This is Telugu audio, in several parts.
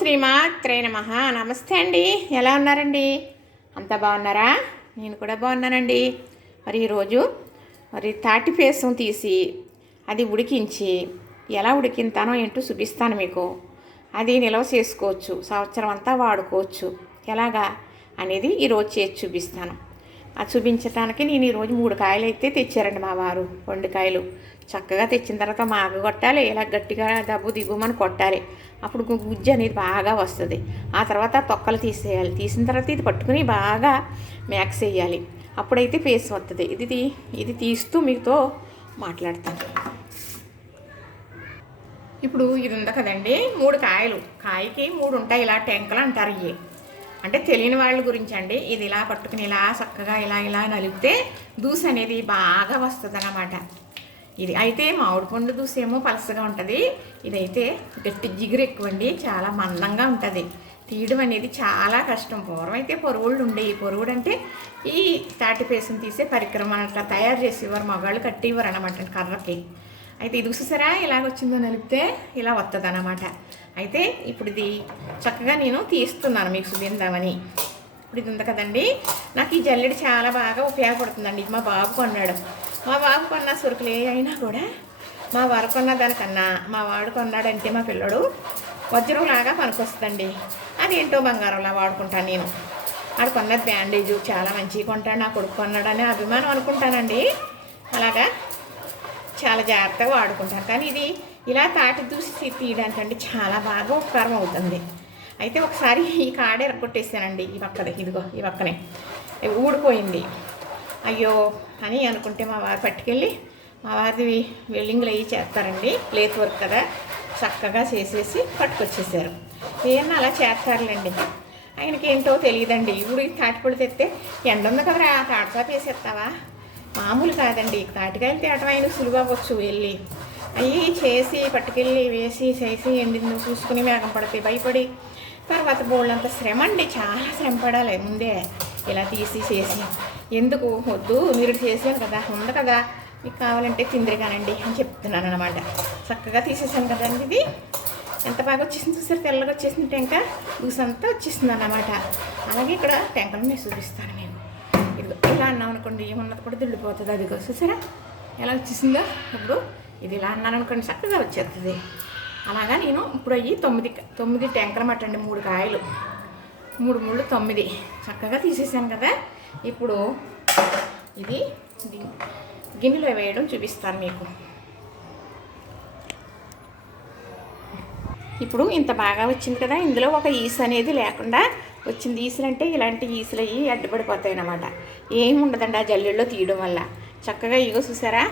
శ్రీమాత్రే నమః. నమస్తే అండి. ఎలా ఉన్నారండి? అంతా బాగున్నారా? నేను కూడా బాగున్నానండి. మరి ఈరోజు తాటి పేసం తీసి అది ఉడికించి ఎలా ఉడికింతానో ఏంటో చూపిస్తాను మీకు. అది నిల్వ చేసుకోవచ్చు, సంవత్సరం అంతా వాడుకోవచ్చు. ఎలాగా అనేది ఈరోజు చేసి చూపిస్తాను. అది చూపించడానికి నేను ఈరోజు 3 కాయలు అయితే తెచ్చారండి మా వారు. 2 కాయలు చక్కగా తెచ్చిన తర్వాత మాగ కొట్టాలి. ఇలా గట్టిగా దబ్బు దిబ్బుమని కొట్టాలి. అప్పుడు గుజ్జు అనేది బాగా వస్తుంది. ఆ తర్వాత తొక్కలు తీసేయాలి. తీసిన తర్వాత ఇది పట్టుకుని బాగా మ్యాక్స్ వేయాలి. అప్పుడైతే పేస్ వస్తుంది. ఇది తీస్తూ మీతో మాట్లాడతాను. ఇప్పుడు ఇది ఉంది కదండి, 3 కాయలు. కాయకి 3 ఉంటాయి. ఇలా టెంకలు అంటారు. ఇవి అంటే తెలియని వాళ్ళ గురించి అండి. ఇది ఇలా పట్టుకుని ఇలా చక్కగా ఇలా నలిపితే దూసి అనేది బాగా వస్తుంది అన్నమాట. ఇది అయితే మామిడి పండు దూసి ఏమో పలసగా ఉంటుంది. ఇదైతే గట్టి జిగురు ఎక్కువండి, చాలా మందంగా ఉంటుంది. తీయడం అనేది చాలా కష్టం. పూర్వం అయితే పొరుగుళ్ళు ఉండేవి. పొరుగుడు అంటే ఈ తాటి పేసం తీసే పరికరం అట్లా తయారు చేసేవారు. మగాళ్ళు కట్టేవారు అనమాట కర్రకి. అయితే ఇది చూసారా ఇలాగొచ్చిందో నలిపితే ఇలా వస్తుంది అన్నమాట. అయితే ఇప్పుడు ఇది చక్కగా నేను తీస్తున్నాను మీకు చూపిందామని. ఇప్పుడు ఇది ఉంది కదండి, నాకు ఈ జల్లెడ చాలా బాగా ఉపయోగపడుతుందండి. ఇది మా బాబు కొన్నాడు. మా బాబు కొన్న సరుకులు ఏ అయినా కూడా మా వారు కొన్న దానికన్నా మా వాడు కొన్నాడంటే మా పిల్లడు వజ్రంలాగా పనికొస్తుందండి. అదేంటో బంగారంలా వాడుకుంటాను నేను. వాడు కొన్నది బ్యాండేజు చాలా మంచిగా కొంటాడు, నా కొడుకు కొన్నాడనే అభిమానం అనుకుంటానండి. అలాగా చాలా జాగ్రత్తగా వాడుకుంటాను. కానీ ఇది ఇలా తాటి దూసి తీయడానికండి చాలా బాగా ఉపకారం అవుతుంది. అయితే ఒకసారి ఈ కాడ ఎరగొట్టేసానండి. ఇదిగో ఈ పక్కనే ఊడిపోయింది. అయ్యో అని అనుకుంటే మా వారు పట్టుకెళ్ళి, మా వారిది వెల్డింగ్లు అయ్యి చేస్తారండి, లేత్ వర్క్ కదా, చక్కగా చేసేసి పట్టుకొచ్చేసారు. ఏమన్నా అలా చేస్తారులేండి. ఆయనకి ఏంటో తెలియదండి. ఇప్పుడు తాటిపళ్ళు తెస్తే ఎండ ఉంది కదరా తాటిసాపు వేసేస్తావా? మామూలు కాదండి. తాటికాయలు తేటం ఆయన సులువు అవ్వచ్చు. వెళ్ళి అవి చేసి పట్టుకెళ్ళి వేసి చేసి ఎండింది చూసుకుని వేగం పడితే భయపడి తర్వాత బోళ్ళంత శ్రమ అండి. చాలా శ్రమ పడాలి ముందే ఇలా తీసి చేసి. ఎందుకు వద్దు, మీరు చేసాను కదా, ఉంది కదా, మీకు కావాలంటే తిందిరిగానండి అని చెప్తున్నాను అనమాట. చక్కగా తీసేసాను కదండి. ఇది ఎంత బాగా వచ్చేసింది చూసారు, తెల్లగా వచ్చేసింది. టెంక దూసంతా వచ్చేసింది అన్నమాట. అలాగే ఇక్కడ టెంకలు నేను చూపిస్తాను మీకు. ఇదిగో ఇలా అన్నాం అనుకోండి, ఉన్నది కూడా దిళ్ళిపోతుంది. అదిగో చూసారా ఎలా వచ్చేసిందో. ఇప్పుడు ఇది ఇలా అన్నాను అనుకోండి, చక్కగా వచ్చేస్తుంది. అలాగా నేను ఇప్పుడు అయ్యి 9 టెంకలు మట్టండి. 3 కాయలు 3 ముళ్ళు 9 చక్కగా తీసేసాను కదా. ఇప్పుడు ఇది గిన్నెలో వేయడం చూపిస్తాను మీకు. ఇప్పుడు ఇంత బాగా వచ్చింది కదా, ఇందులో ఒక ఈసు అనేది లేకుండా వచ్చింది. ఈసులు అంటే ఇలాంటి ఈసులు అయ్యి అడ్డుపడిపోతాయి అన్నమాట. ఏమి ఉండదండి ఆ జల్లెల్లో తీయడం వల్ల. చక్కగా ఇగో చూసారా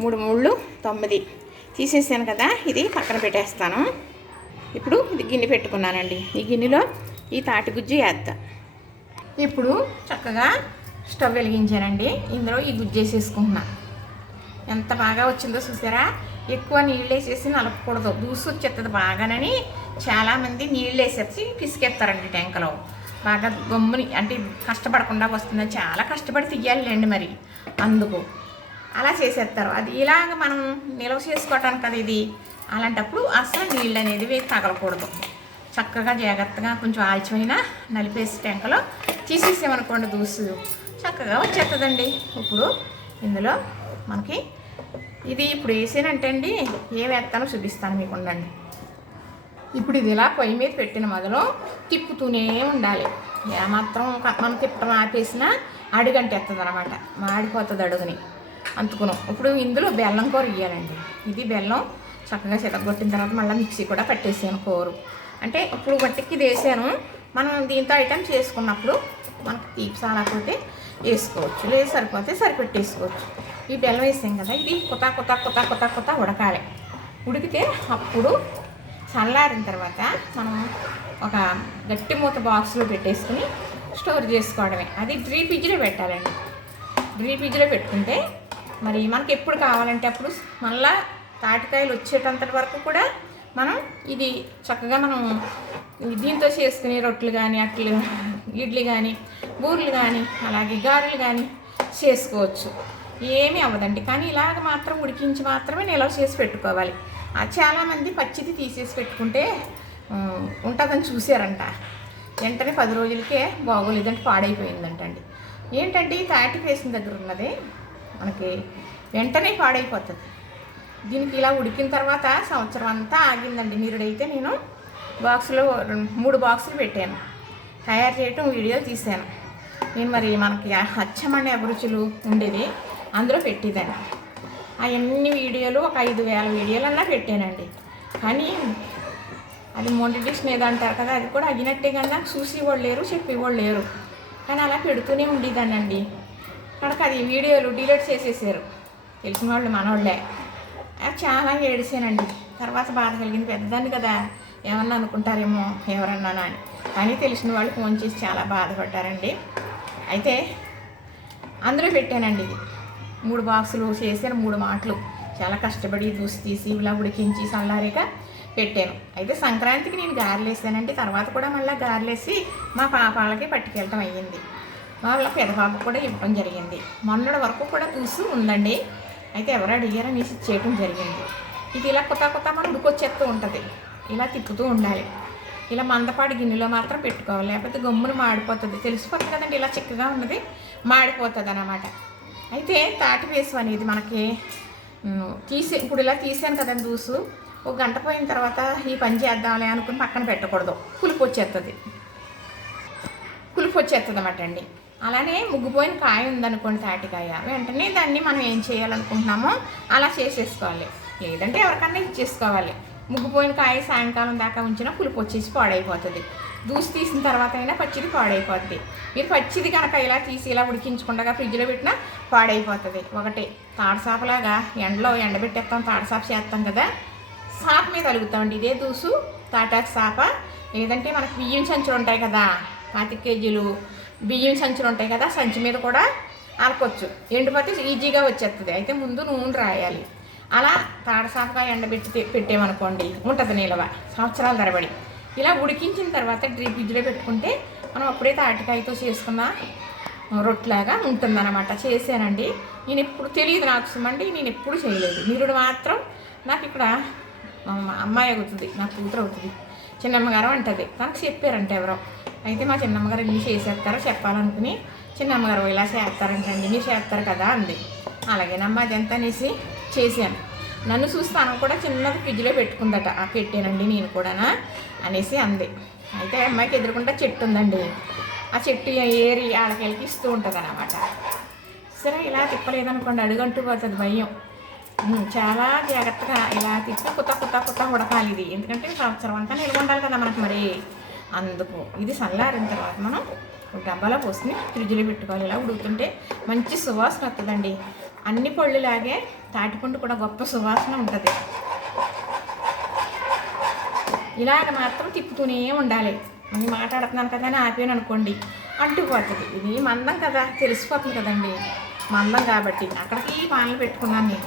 3 ముళ్ళు 9 తీసేసాను కదా. ఇది పక్కన పెట్టేస్తాను. ఇప్పుడు ఇది గిన్నె పెట్టుకున్నానండి. ఈ గిన్నెలో ఈ తాటి గుజ్జు వేద్దాం. ఇప్పుడు చక్కగా స్టవ్ వెలిగించానండి. ఇందులో ఈ గుజ్జు వేసేసుకుంటున్నా. ఎంత బాగా వచ్చిందో చూసారా. ఎక్కువ నీళ్ళు వేసేసి నలపకూడదు, దూసు వచ్చేస్తుంది బాగానని చాలామంది నీళ్ళు వేసేసి పిసికేస్తారండి టెంకలో. బాగా గమ్ముని అంటే కష్టపడకుండా వస్తుందని చాలా కష్టపడి తీయాలండి. మరి అందుకు అలా చేసేస్తారు. అది ఇలాగ మనం నిల్వ చేసుకోవటానికి కదా ఇది. అలాంటప్పుడు అసలు నీళ్ళు అనేది తగలకూడదు. చక్కగా జాగ్రత్తగా కొంచెం ఆల్చమైనా నలిపేసి టెంకలో తీసేసామనుకోండి దూసు చక్కగా వచ్చేస్తుందండి. ఇప్పుడు ఇందులో మనకి ఇది ఇప్పుడు వేసానంటే అండి ఏ వేస్తానో చూపిస్తాను మీకు. ఉండండి. ఇప్పుడు ఇది ఇలా పొయ్యి మీద పెట్టిన మొదలు తిప్పుతూనే ఉండాలి. ఏమాత్రం మనం తిప్పడం ఆపేసినా అడుగంటేస్తుంది అనమాట, మాడిపోతుంది అడుగుని అందుకున్నాం. ఇప్పుడు ఇందులో బెల్లం కూర ఇవ్వాలండి. ఇది బెల్లం చక్కగా చితగొట్టిన తర్వాత మళ్ళీ మిక్సీ కూడా పట్టేసాను కూర. అంటే ఇప్పుడు మట్టికి ఇది వేసాను. మనం దీంతో ఐటెం చేసుకున్నప్పుడు మనకు తీపి సాలకపోతే వేసుకోవచ్చు, లేదు సరిపోతే సరిపెట్టేసుకోవచ్చు. ఈ బెల్లం వేసాం కదా, ఇది కొత్త ఉడకాలి. ఉడికితే అప్పుడు చల్లారిన తర్వాత మనం ఒక గట్టి మూత బాక్స్లో పెట్టేసుకుని స్టోర్ చేసుకోవడమే. అది డ్రీ ఫ్రిడ్జ్లో పెట్టాలండి. డ్రీ ఫ్రిడ్జ్లో పెట్టుకుంటే మరి మనకి ఎప్పుడు కావాలంటే అప్పుడు మళ్ళా తాటికాయలు వచ్చేటంతటి వరకు కూడా మనం ఇది చక్కగా మనం దీంతో చేసుకుని రొట్టెలు కానీ అట్లు ఇడ్లీ కానీ బూరెలు కానీ అలాగే గారెలు కానీ చేసుకోవచ్చు. ఏమీ అవ్వదండి. కానీ ఇలాగ మాత్రం ఉడికించి మాత్రమే నిల్వ చేసి పెట్టుకోవాలి. చాలామంది పచ్చిది తీసేసి పెట్టుకుంటే ఉంటుందని చూశారంట. వెంటనే 10 రోజులకే బాగోలేదంటే పాడైపోయిందంటండి. ఏంటంటే ఈ తాటి పేసిన దగ్గర ఉన్నది మనకి వెంటనే పాడైపోతుంది. దీనికి ఇలా ఉడికిన తర్వాత సంవత్సరం అంతా ఆగిందండి. నీరుడైతే నేను బాక్సులో 3 బాక్సులు పెట్టాను, తయారు చేయటం వీడియో తీశాను నేను. మరి మనకి అచ్చమనే అభిరుచులు ఉండేది, అందులో పెట్టేదాన్ని. అవన్నీ వీడియోలు ఒక 5,000 వీడియోలన్నా పెట్టానండి. కానీ అది మోనిటైజేషన్ ఏదో అంటారు కదా, అది కూడా అగినట్టే కానీ నాకు చూసేవాళ్ళు లేరు, చెప్పేవాళ్ళు లేరు. కానీ అలా పెడుతూనే ఉండేదానండి. కనుక అది వీడియోలు డిలీట్ చేసేసారు తెలిసిన వాళ్ళు, మనోళ్ళే. చాలా ఏడిసానండి. తర్వాత బాధ కలిగింది, పెద్దదాన్ని కదా ఏమన్నా అనుకుంటారేమో ఎవరన్నా అని. కానీ తెలిసిన వాళ్ళు ఫోన్ చేసి చాలా బాధపడ్డారండి. అయితే అందులో పెట్టానండి. ఇది 3 బాక్సులు చేశాను, 3 మాటలు చాలా కష్టపడి దూసి తీసి ఇలా ఉడికించి చల్లారాక పెట్టాను. అయితే సంక్రాంతికి నేను గారెలు వేసానండి. తర్వాత కూడా మళ్ళీ గారెలు వేసి మా పాపాలకి పట్టుకెళ్ళటం అయ్యింది. వాళ్ళ పెదబాబు కూడా ఇవ్వడం జరిగింది. మొన్నటి వరకు కూడా దూసు ఉందండి. అయితే ఎవరు అడిగారని చేయటం జరిగింది. ఇది ఇలా కొత్త మనం ఉడికొచ్చేస్తూ ఉంటుంది. ఇలా తిప్పుతూ ఉండాలి. ఇలా మందపాటి గిన్నెలో మాత్రం పెట్టుకోవాలి, లేకపోతే గమ్మును మాడిపోతుంది. తెలిసిపోతుంది కదండి, ఇలా చిక్కగా ఉన్నది మాడిపోతుంది అన్నమాట. అయితే తాటి పేసు అనేది మనకి ఇప్పుడు ఇలా తీసాను కదండి దూసు, 1 గంట పోయిన తర్వాత ఈ పని చేద్దాంలే అనుకుని పక్కన పెట్టకూడదు. పులుపు వచ్చేస్తుంది అన్నమాట అండి. అలానే ముగ్గుపోయిన కాయ ఉందనుకోండి, తాటికాయ, వెంటనే దాన్ని మనం ఏం చేయాలనుకుంటున్నామో అలా చేసేసుకోవాలి. లేదంటే ఎవరికన్నా ఇచ్చేసుకోవాలి. ముగ్గుపోయిన కాయ సాయంకాలం దాకా ఉంచినా పులుపు వచ్చేసి పాడైపోతుంది. దూసి తీసిన తర్వాత అయినా పచ్చిది పాడైపోతుంది. మీరు పచ్చిది కనుక ఇలా తీసి ఇలా ఉడికించకుండా ఫ్రిడ్జ్లో పెట్టినా పాడైపోతుంది. ఒకటి తాడసాపలాగా ఎండలో ఎండబెట్టేస్తాం, తాడసాప చేస్తాం కదా, సాప మీద అలుగుతామండి. ఇదే దూసు తాటాకు సాప. లేదంటే మనకు బియ్యం సంచులు ఉంటాయి కదా, 25 కేజీలు బియ్యం సంచులు ఉంటాయి కదా, సంచి మీద కూడా అలకొచ్చు. ఎండిపోతే ఈజీగా వచ్చేస్తుంది. అయితే ముందు నూనె రాయాలి. అలా తాడసాపగా ఎండబెట్టి పెట్టామనుకోండి, ఉంటుంది నిలవ సంవత్సరాల తరబడి. ఇలా ఉడికించిన తర్వాత ఫ్రిడ్జ్లో పెట్టుకుంటే మనం అప్పుడే తాటికాయతో చేసుకున్న రొట్టెలాగా ఉంటుందన్నమాట. చేశానండి. నేను ఎప్పుడు తెలియదు నాకు సుమండి, నేను ఎప్పుడు చేయలేదు. నిరుడు మాత్రం నాకు ఇక్కడ అమ్మాయి అవుతుంది, నా కూతురు అవుతుంది, చిన్నమ్మగారు అంటుంది. తనకు చెప్పారంటే ఎవరో. అయితే మా చిన్నమ్మగారు ఇన్ని చేసేస్తారో చెప్పాలనుకుని, చిన్నమ్మగారు ఇలా చేస్తారంటండి, మీరు చేస్తారు కదా అంది. అలాగేనమ్మా అదంతా అనేసి చేశాను. నన్ను చూసి తను కూడా చిన్నది ఫ్రిడ్జ్లో పెట్టుకుందట. పెట్టానండి నేను కూడా అనేసి అంది. అయితే అమ్మాయికి ఎదురుకుంటా చెట్టు ఉందండి. ఆ చెట్టు ఏరి ఆడకెళ్ళకి ఇస్తూ ఉంటుంది అన్నమాట. సరే ఇలా తిప్పలేదనుకోండి, అడుగంటూ పోతుంది భయం. చాలా జాగ్రత్తగా ఇలా తిప్పి కొత్త ఉడకాలి ఇది. ఎందుకంటే సంవత్సరం అంతా నిల్వ ఉండాలి కదా మనకు. మరి అందుకు ఇది చల్లారిన తర్వాత మనం డబ్బాలో పోసుకుని ఫ్రిడ్జ్లో పెట్టుకోవాలి. ఇలా ఉడుకుతుంటే మంచి సువాసన వస్తుందండి. అన్ని పళ్ళులాగే తాటిపండు కూడా గొప్ప సువాసన ఉంటుంది. ఇలాగ మాత్రం తిప్పుతూనే ఉండాలి. నేను మాట్లాడుతున్నాను కదా అని ఆపాను అనుకోండి, అంటుకుపోతుంది. ఇది మందం కదా, తెలిసిపోతుంది కదండి, మందం కాబట్టి. అక్కడికి పానలు పెట్టుకున్నాను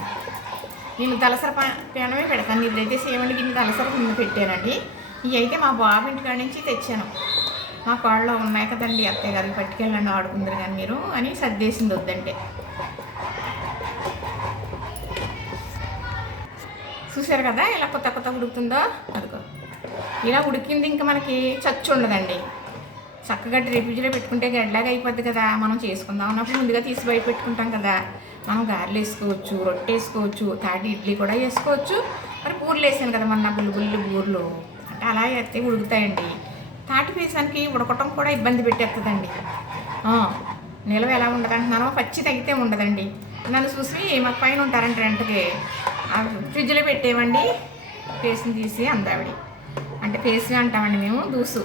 నేను దలసర పేనమే పెడతాను. ఇదైతే సేవండి గిన్నె దలసర గిన్నె పెట్టానండి. ఇవి అయితే మా బాబు ఇంటికాడ నుంచి తెచ్చాను. మా కాళ్ళలో ఉన్నాయి కదండి, అత్తయ్య గారికి పట్టుకెళ్ళండి ఆడుకుందరు కానీ మీరు అని సర్దేసింది వద్దంటే. చూసారు కదా ఇలా కొత్త ఉడుకుతుందో. అదిగో ఇలా ఉడికింది. ఇంకా మనకి చచ్చు ఉండదండి. చక్కగా ఫ్రిడ్జ్లో పెట్టుకుంటే గడ్డలాగా అయిపోద్ది కదా. మనం చేసుకుందాం అన్నప్పుడు ముందుగా తీసి బయట పెట్టుకుంటాం కదా. మనం గారెలు వేసుకోవచ్చు, రొట్టె వేసుకోవచ్చు, తాటి ఇడ్లీ కూడా వేసుకోవచ్చు. మరి బూరెలు వేసాను కదా మొన్న, బుల్లి బూరెలు అంటే అలా అయితే ఉడుకుతాయండి. తాటి పీసానికి ఉడకటం కూడా ఇబ్బంది పెట్టేస్తుందండి. నిలవ ఎలా ఉండదు అంటున్నానో, పచ్చి తగ్గితే ఉండదండి. నన్ను చూసి మాకు పైన ఉంటారంటే వెంటకి ఫ్రిడ్జ్లో పెట్టేవండి. పేస్ట్ని తీసి అందావిడి అంటే పేస్ట్ అంటామండి మేము, దూసు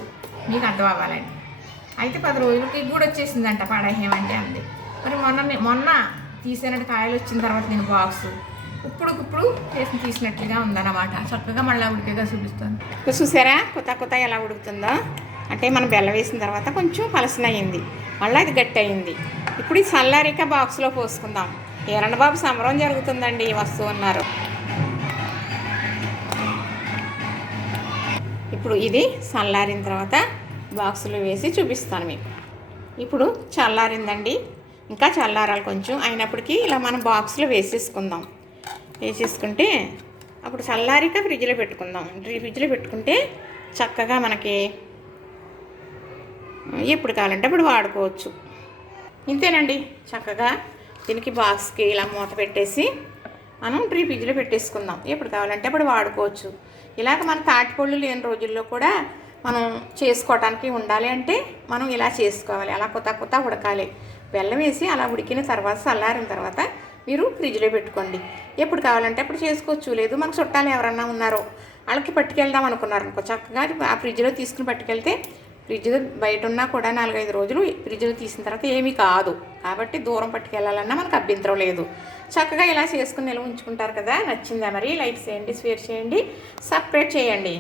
మీకు అర్థం అవ్వాలండి. అయితే 10 రోజులకి కూడా వచ్చేసిందంట, పడేయమంటే అంది. మరి మొన్న తీసినట్టు కాయలు వచ్చిన తర్వాత నేను బాక్సు ఇప్పుడు చేసి తీసినట్లుగా ఉందన్నమాట. చక్కగా మళ్ళీ ఉడికేగా చూపిస్తాను. చూసారా కొత్త ఎలా ఉడుకుతుందో. అంటే మనం బెల్లం వేసిన తర్వాత కొంచెం పలసన అయింది, మళ్ళీ అది గట్టి అయింది. ఇప్పుడు ఈ చల్లారిక బాక్స్లో పోసుకుందాం. ఎర్రన్న బాబు సంబరం జరుగుతుందండి, వస్తూ ఉన్నారు. ఇప్పుడు ఇది చల్లారిన తర్వాత బాక్సులో వేసి చూపిస్తాను మీకు. ఇప్పుడు చల్లారిందండి, ఇంకా చల్లారాలి కొంచెం. అయినప్పటికీ ఇలా మనం బాక్స్లో వేసేసుకుంటే అప్పుడు చల్లారిక ఫ్రిడ్జ్లో పెట్టుకుందాం. ఫ్రిడ్జ్లో పెట్టుకుంటే చక్కగా మనకి ఎప్పుడు కావాలంటే అప్పుడు వాడుకోవచ్చు. ఇంతేనండి, చక్కగా దీనికి బాక్స్కి ఇలా మూత పెట్టేసి మనం ఫ్రిడ్జ్లో పెట్టేసుకుందాం. ఎప్పుడు కావాలంటే అప్పుడు వాడుకోవచ్చు. ఇలాగ మన తాటిపళ్ళు లేని రోజుల్లో కూడా మనం చేసుకోవటానికి ఉండాలి అంటే మనం ఇలా చేసుకోవాలి. అలా కొత్త ఉడకాలి. బెల్లం వేసి అలా ఉడికిన తర్వాత చల్లారిన తర్వాత మీరు ఫ్రిడ్జ్లో పెట్టుకోండి. ఎప్పుడు కావాలంటే అప్పుడు చేసుకోవచ్చు. లేదు మనకు చుట్టాలు ఎవరన్నా ఉన్నారో వాళ్ళకి పట్టుకెళ్దాం అనుకున్నారనుకో, చక్కగా ఆ ఫ్రిడ్జ్లో తీసుకుని పట్టుకెళ్తే ఫ్రిడ్జ్ బయట ఉన్నా కూడా 4-5 రోజులు ఫ్రిడ్జ్లో తీసిన తర్వాత ఏమీ కాదు. కాబట్టి దూరం పట్టుకెళ్ళాలన్నా మనకు అభ్యంతరం లేదు. చక్కగా ఇలా చేసుకుని నిల్వ ఉంచుకుంటారు కదా. నచ్చిందా మరి? లైక్ చేయండి, షేర్ చేయండి, సబ్స్క్రైబ్ చేయండి.